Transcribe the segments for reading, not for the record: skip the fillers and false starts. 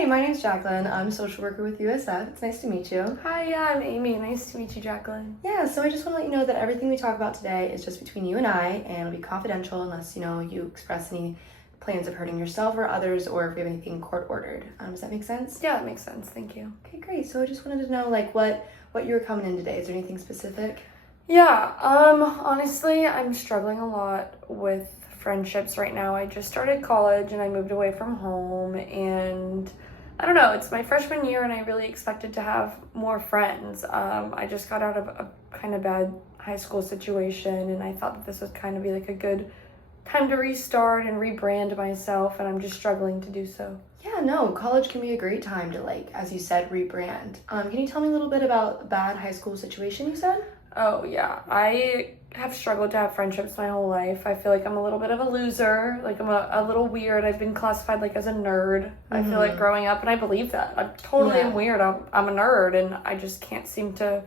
Hi, my name's Jacqueline. I'm a social worker with USF. It's nice to meet you. Hi, yeah, I'm Amy. Nice to meet you, Jacqueline. Yeah, so I just want to let you know that everything we talk about today is just between you and I, and it'll be confidential unless, you express any plans of hurting yourself or others, or if we have anything court ordered. Does that make sense? Yeah, that makes sense. Thank you. Okay, great. So I just wanted to know, what you were coming in today. Is there anything specific? Yeah, honestly, I'm struggling a lot with friendships right now. I just started college and I moved away from home, and I don't know, it's my freshman year and I really expected to have more friends. I just got out of a kind of bad high school situation, and I thought that this would kind of be like a good time to restart and rebrand myself, and I'm just struggling to do so. Yeah, no, college can be a great time to, as you said, rebrand. Can you tell me a little bit about a bad high school situation you said? Oh, yeah. I have struggled to have friendships my whole life. I feel like I'm a little bit of a loser. Like, I'm a little weird. I've been classified, as a nerd. I feel like growing up, and I believe that. I totally am weird. I'm a nerd, and I just can't seem to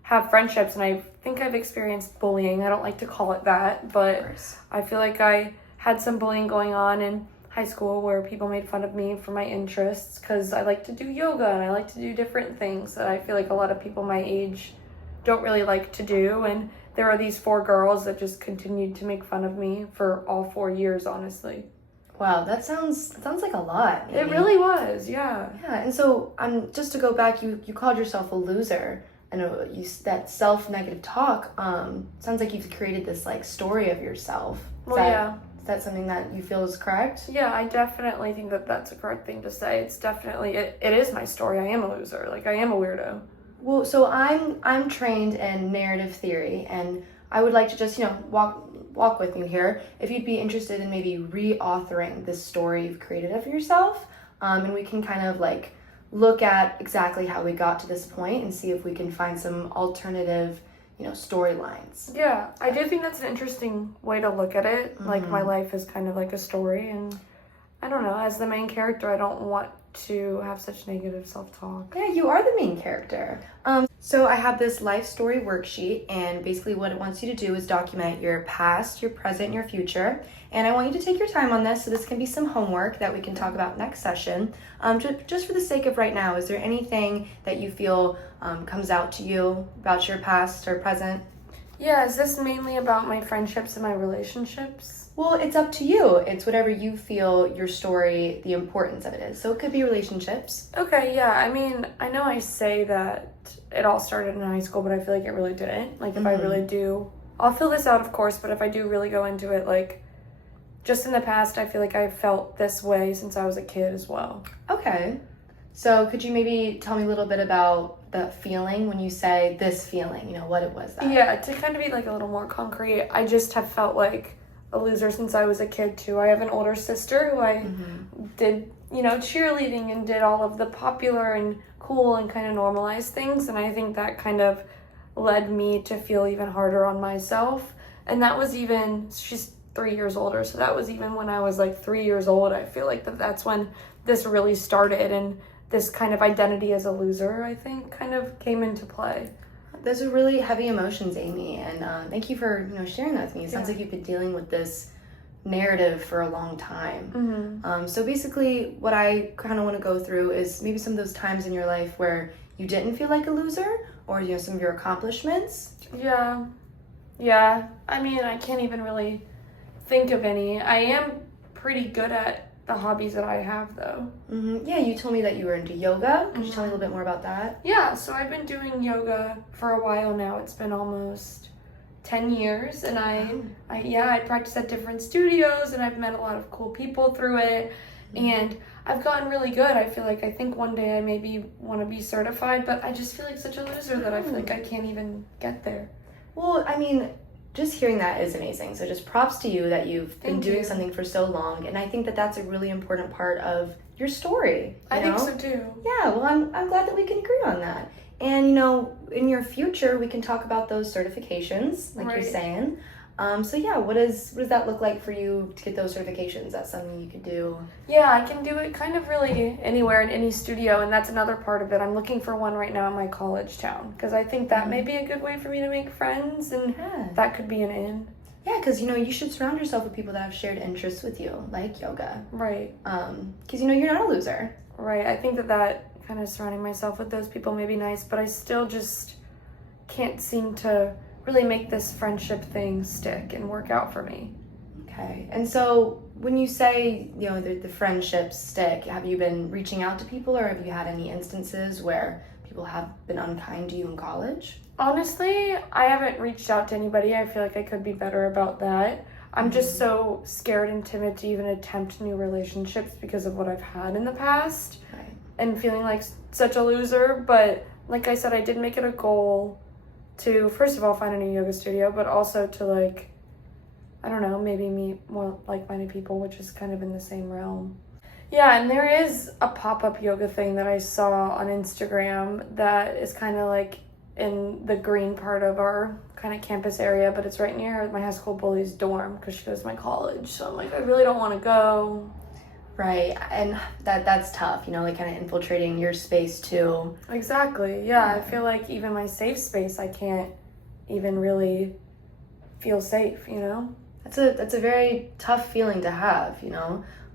have friendships, and I think I've experienced bullying. I don't like to call it that, but I feel like I had some bullying going on in high school where people made fun of me for my interests because I like to do yoga and I like to do different things that I feel like a lot of people my age don't really like to do, and there are these 4 girls that just continued to make fun of me for all 4 years, honestly. Wow, that sounds like a lot. It really was, yeah. Yeah, and so just to go back, you called yourself a loser. I know that self-negative talk. Sounds like you've created this story of yourself. Yeah. Is that something that you feel is correct? Yeah, I definitely think that that's a correct thing to say. It's definitely it is my story. I am a loser. I am a weirdo. Well, so I'm trained in narrative theory, and I would like to just walk with you here. If you'd be interested in maybe reauthoring this story you've created of yourself, and we can kind of look at exactly how we got to this point and see if we can find some alternative, storylines. Yeah, I do think that's an interesting way to look at it. My life is kind of like a story, and I don't know, as the main character, I don't want to have such negative self-talk. Yeah, you are the main character. So I have this life story worksheet, and basically what it wants you to do is document your past, your present, and your future. And I want you to take your time on this, so this can be some homework that we can talk about next session. Just for the sake of right now, is there anything that you feel comes out to you about your past or present? Yeah, is this mainly about my friendships and my relationships? Well, it's up to you. It's whatever you feel your story, the importance of it is. So it could be relationships. Okay, yeah. I mean, I know I say that it all started in high school, but I feel like it really didn't. If I really do, I'll fill this out, of course, but if I do really go into it, just in the past, I feel like I've felt this way since I was a kid as well. Okay. So could you maybe tell me a little bit about the feeling when you say this feeling, what it was that? Yeah, to kind of be a little more concrete, I just have felt like a loser since I was a kid too. I have an older sister who I did, cheerleading and did all of the popular and cool and kind of normalized things, and I think that kind of led me to feel even harder on myself. And that was even, she's 3 years older, so that was even when I was 3 years old. I feel like that's when this really started, and this kind of identity as a loser, I think, kind of came into play. Those are really heavy emotions, Amy, and thank you for sharing that with me. It sounds like you've been dealing with this narrative for a long time. So basically, what I kind of want to go through is maybe some of those times in your life where you didn't feel like a loser, or some of your accomplishments. Yeah. I mean, I can't even really think of any. I am pretty good at the hobbies that I have, though. Yeah, you told me that you were into yoga. Could you tell me a little bit more about that? Yeah, so I've been doing yoga for a while now. It's been almost 10 years, and I practice at different studios, and I've met a lot of cool people through it, and I've gotten really good. I think one day I maybe want to be certified, but I just feel like such a loser that I feel like I can't even get there. Well, I mean, just hearing that is amazing. So just props to you that you've been doing something for so long. And I think that that's a really important part of your story. I think so too. Yeah, well, I'm glad that we can agree on that. And, in your future, we can talk about those certifications, you're saying. So yeah, what does that look like for you to get those certifications? Is that something you could do? Yeah, I can do it kind of really anywhere in any studio, and that's another part of it. I'm looking for one right now in my college town because I think that may be a good way for me to make friends, and that could be an in. Yeah, because, you should surround yourself with people that have shared interests with you, like yoga. Right. Because, you're not a loser. Right. I think that kind of surrounding myself with those people may be nice, but I still just can't seem to really make this friendship thing stick and work out for me. Okay. And so when you say, the friendships stick, have you been reaching out to people, or have you had any instances where people have been unkind to you in college? Honestly, I haven't reached out to anybody. I feel like I could be better about that. I'm just so scared and timid to even attempt new relationships because of what I've had in the past. Right. And feeling like such a loser. But like I said, I did make it a goal to, first of all, find a new yoga studio, but also to, like, I don't know, maybe meet more like-minded people, which is kind of in the same realm. Yeah, and there is a pop-up yoga thing that I saw on Instagram that is kind of like in the green part of our kind of campus area, but it's right near my high school bully's dorm because she goes to my college. So I'm like, I really don't want to go. Right, and that's tough, like kind of infiltrating your space too. Exactly, yeah. I feel like even my safe space, I can't even really feel safe, That's a very tough feeling to have,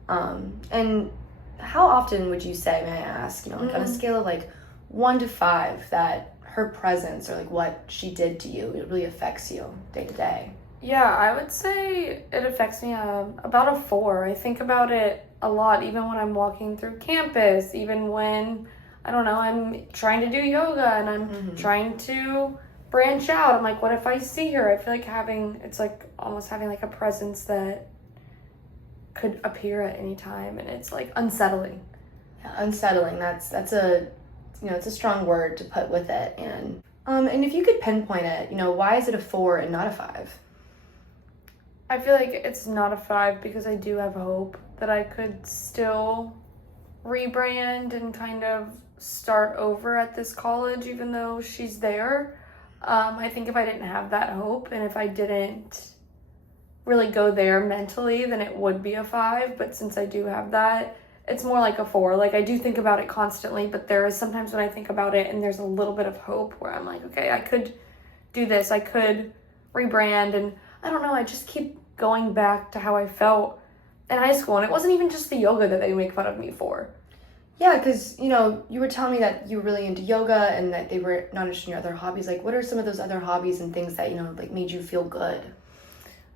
and how often would you say, may I ask, like on a scale of like 1 to 5, that her presence or like what she did to you, it really affects you day to day? Yeah, I would say it affects me about a 4. I think about it a lot, even when I'm walking through campus, even when, I don't know, I'm trying to do yoga and I'm trying to branch out. I'm like, what if I see her? I feel like it's like almost having like a presence that could appear at any time, and it's like unsettling. Yeah, unsettling. That's a, it's a strong word to put with it. And if you could pinpoint it, why is it a 4 and not a 5? I feel like it's not a 5 because I do have hope that I could still rebrand and kind of start over at this college, even though she's there. I think if I didn't have that hope and if I didn't really go there mentally, then it would be a 5. But since I do have that, it's more like a 4. Like, I do think about it constantly, but there is sometimes when I think about it and there's a little bit of hope where I'm like, okay, I could do this. I could rebrand. And I don't know, I just keep going back to how I felt in high school. And it wasn't even just the yoga that they make fun of me for. Yeah, because, you were telling me that you were really into yoga and that they were not interested in your other hobbies. Like, what are some of those other hobbies and things that, like made you feel good?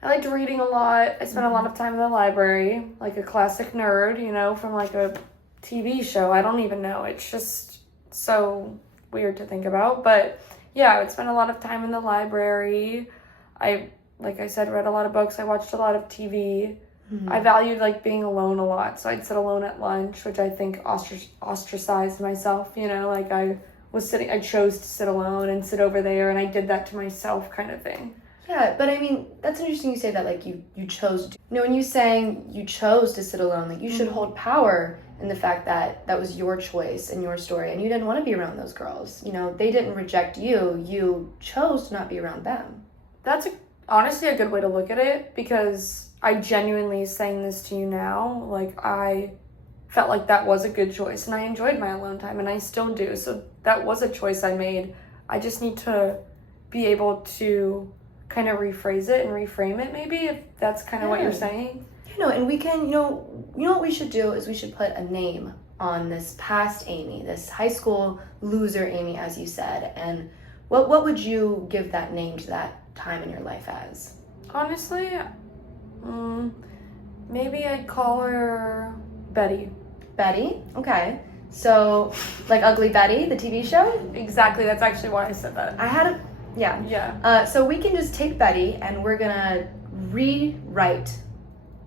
I liked reading a lot. I spent a lot of time in the library, like a classic nerd, from like a TV show. I don't even know. It's just so weird to think about. But yeah, I would spend a lot of time in the library. Like I said, read a lot of books. I watched a lot of TV. I valued like being alone a lot. So I'd sit alone at lunch, which I think ostracized myself, like I chose to sit alone and sit over there, and I did that to myself kind of thing. Yeah, but I mean, that's interesting you say that, like, you chose to. When you saying you chose to sit alone, like, you should hold power in the fact that that was your choice and your story, and you didn't want to be around those girls. They didn't reject you. You chose to not be around them. That's honestly a good way to look at it, because I genuinely saying this to you now, like, I felt like that was a good choice, and I enjoyed my alone time, and I still do. So that was a choice I made. I just need to be able to kind of rephrase it and reframe it, maybe, if that's kind of what you're saying. And we can, what we should do is we should put a name on this past Amy, this high school loser Amy, as you said. And what would you give that name to that time in your life as? Honestly, maybe I'd call her Betty. Betty? Okay. So, like Ugly Betty, the TV show? Exactly. That's actually why I said that. Yeah. So we can just take Betty and we're gonna rewrite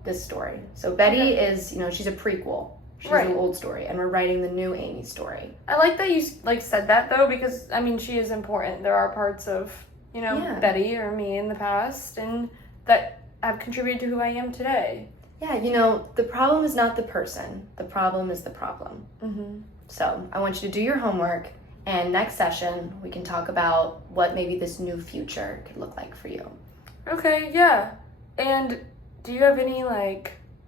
this story. So Betty is, she's a prequel. She's an old story, and we're writing the new Amy story. I like that you said that though, because I mean, she is important. There are parts of Betty or me in the past, and that have contributed to who I am today. Yeah, the problem is not the person. The problem is the problem. So I want you to do your homework. And next session, we can talk about what maybe this new future could look like for you. Okay, yeah. And do you have any,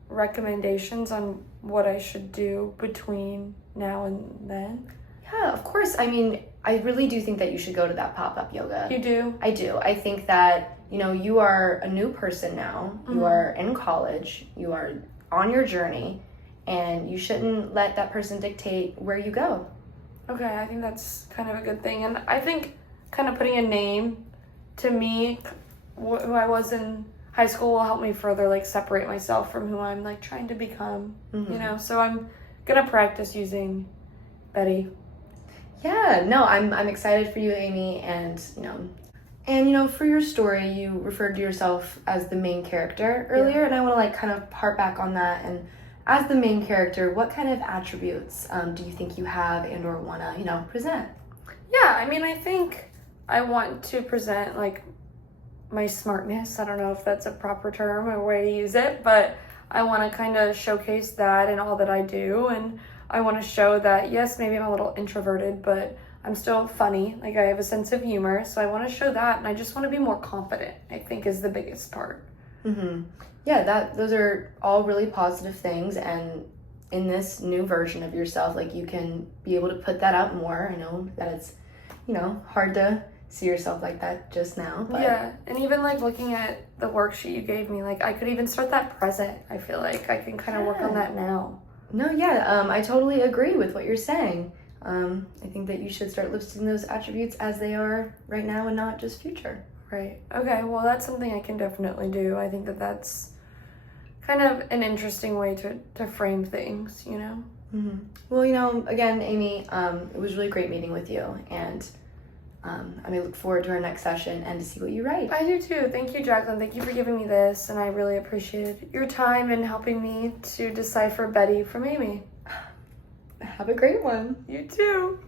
recommendations on what I should do between now and then? Yeah, of course. I mean, I really do think that you should go to that pop-up yoga. You do? I do. I think that, you are a new person now. You are in college. You are on your journey. and you shouldn't let that person dictate where you go. Okay, I think that's kind of a good thing. And I think kind of putting a name to me, who I was in high school, will help me further like separate myself from who I'm like trying to become, you know? So I'm gonna practice using Betty. Yeah, no, I'm excited for you, Amy, and for your story, you referred to yourself as the main character earlier, and I want to like kind of harp back on that. And as the main character, what kind of attributes do you think you have and or want to present? Yeah, I mean, I think I want to present like my smartness. I don't know if that's a proper term or way to use it, but I want to kind of showcase that in all that I do. And I want to show that, yes, maybe I'm a little introverted, but I'm still funny. Like, I have a sense of humor. So I want to show that. And I just want to be more confident, I think, is the biggest part. Yeah, those are all really positive things. And in this new version of yourself, like, you can be able to put that out more. I know that it's, hard to see yourself like that just now. But yeah, and even like looking at the worksheet you gave me, like I could even start that present. I feel like I can kind of work on that now. No, yeah, I totally agree with what you're saying. I think that you should start listing those attributes as they are right now and not just future. Right. Okay, well, that's something I can definitely do. I think that that's kind of an interesting way to frame things, you know? Well, again, Amy, it was really great meeting with you, and I may look forward to our next session and to see what you write. I do too. Thank you, Jacqueline. Thank you for giving me this, and I really appreciated your time and helping me to decipher Betty from Amy. Have a great one. You too.